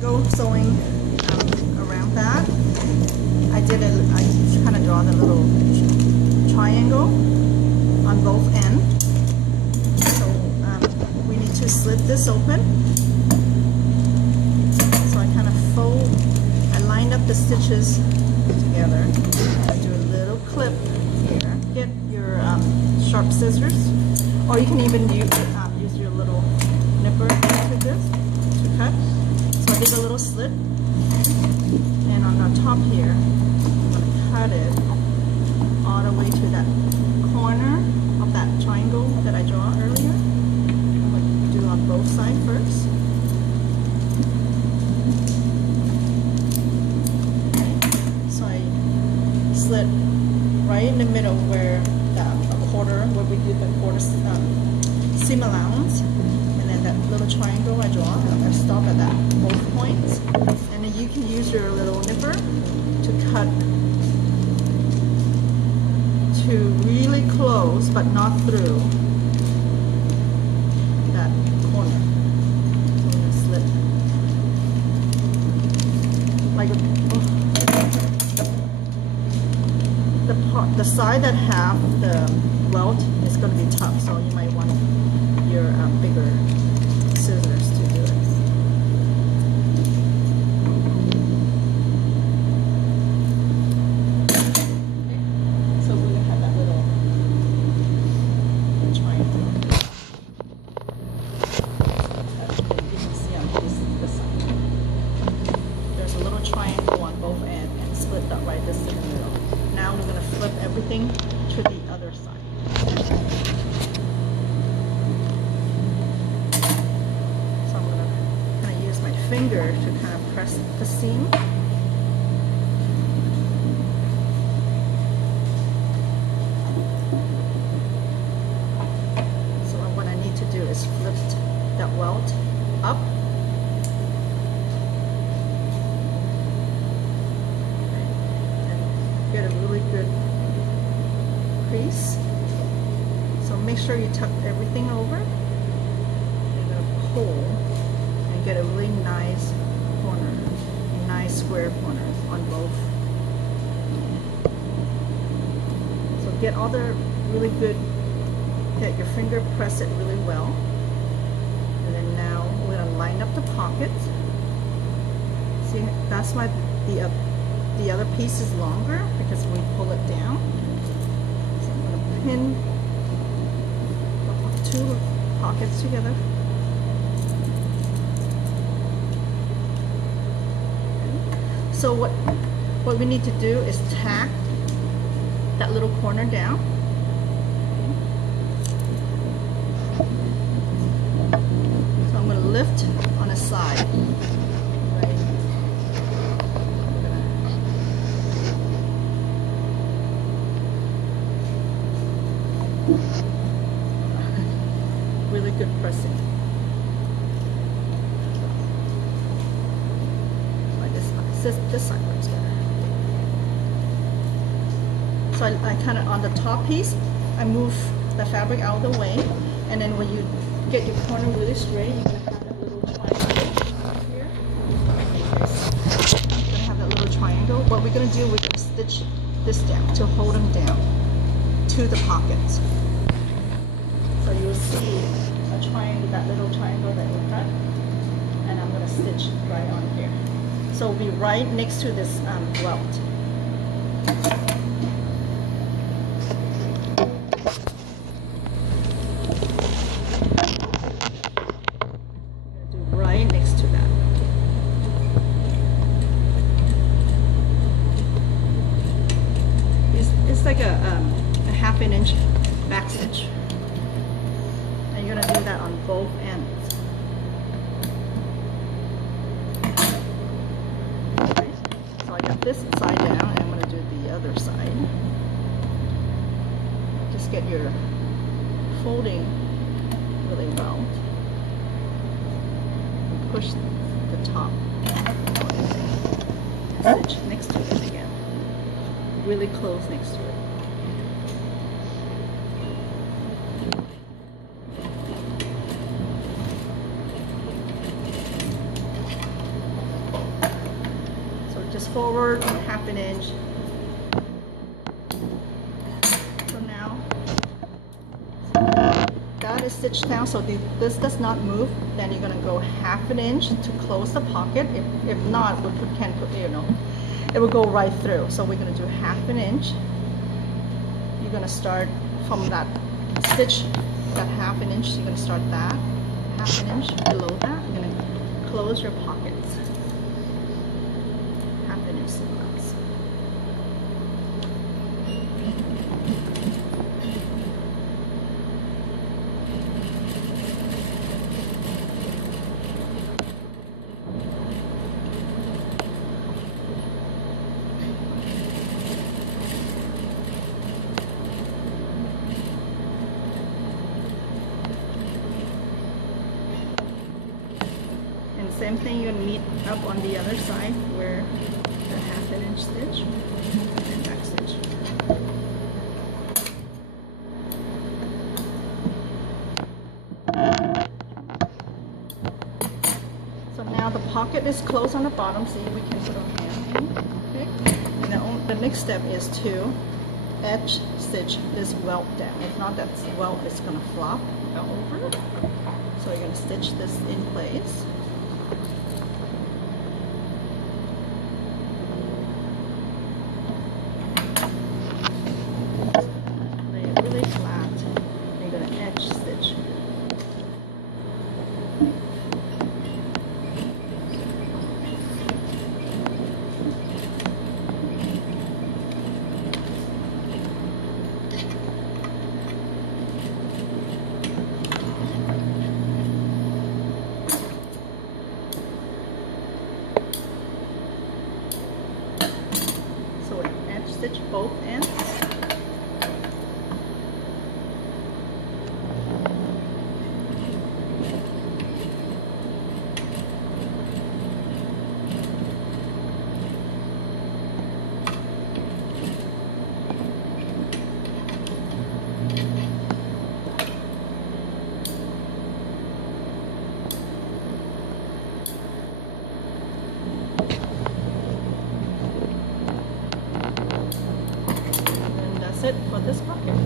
Go sewing around that. I kind of draw the little triangle on both ends. So we need to slit this open. So I kind of fold, I line up the stitches together. I do a little clip here. Get your sharp scissors, or you can even use your little nipper into this to cut. So I did a little slit, and on the top here, I'm going to cut it all the way to that corner of that triangle that I drew earlier. I'm going to do on both sides first. Okay. So I slit right in the middle where where we did the quarter seam allowance, and then that little triangle I draw, I stop at that both points, and then you can use your little nipper to cut to really close but not through that corner. So I'm going to slit like the side that have the welt is going to be tough, so you might want your bigger scissors to do it. Okay. So we're going to have that little triangle. You can see on this side. There's a little triangle on both ends and split that right this in the middle. Now we're going to flip everything to the other side. So I'm going to kind of use my finger to kind of press the seam. So what I need to do is flip that welt up. Get a really good crease. So make sure you tuck everything over. You're going to pull and get a really nice corner, nice square corners on both. So get all the really good, get your finger, press it really well. And then now we're going to line up the pockets. See, that's why the other piece is longer, because we pull it down. So I'm going to pin the two pockets together. Okay. So what we need to do is tack that little corner down. So I'm going to lift on a side. Really good pressing. Like this side works better. So I kind of, on the top piece, I move the fabric out of the way, and then when you get your corner really straight, you're going to have that little triangle here. You're going to have that little triangle. What we're going to do, we're going to stitch this down to hold them down to the pockets. So you'll see a triangle, that little triangle that we cut, and I'm going to stitch right on here. So it'll be right next to this welt. Do right next to that. It's like a ½ inch back stitch. And you're going to do that on both ends. Okay. So I got this side down, and I'm going to do the other side. Just get your folding really well. Push the top. Stitch next to it again. Really close next to it. forward 1/2 inch. So now that is stitched down, so this does not move. Then you're gonna go 1/2 inch to close the pocket. If not, we can put, you know, it will go right through. So we're gonna do 1/2 inch. You're gonna start from that stitch, that 1/2 inch. You're gonna start that 1/2 inch below that. You're gonna close your pockets. 1/2 inch seams. Same thing, you're gonna meet up on the other side where the 1/2 inch stitch and back stitch. So now the pocket is closed on the bottom, so we can put our hand in. Okay. And the next step is to edge stitch this welt down. If not, that welt is gonna flop over. So you're gonna stitch this in place. Really flat. You're going to edge stitch. So we're going to edge stitch both ends. It for this pocket.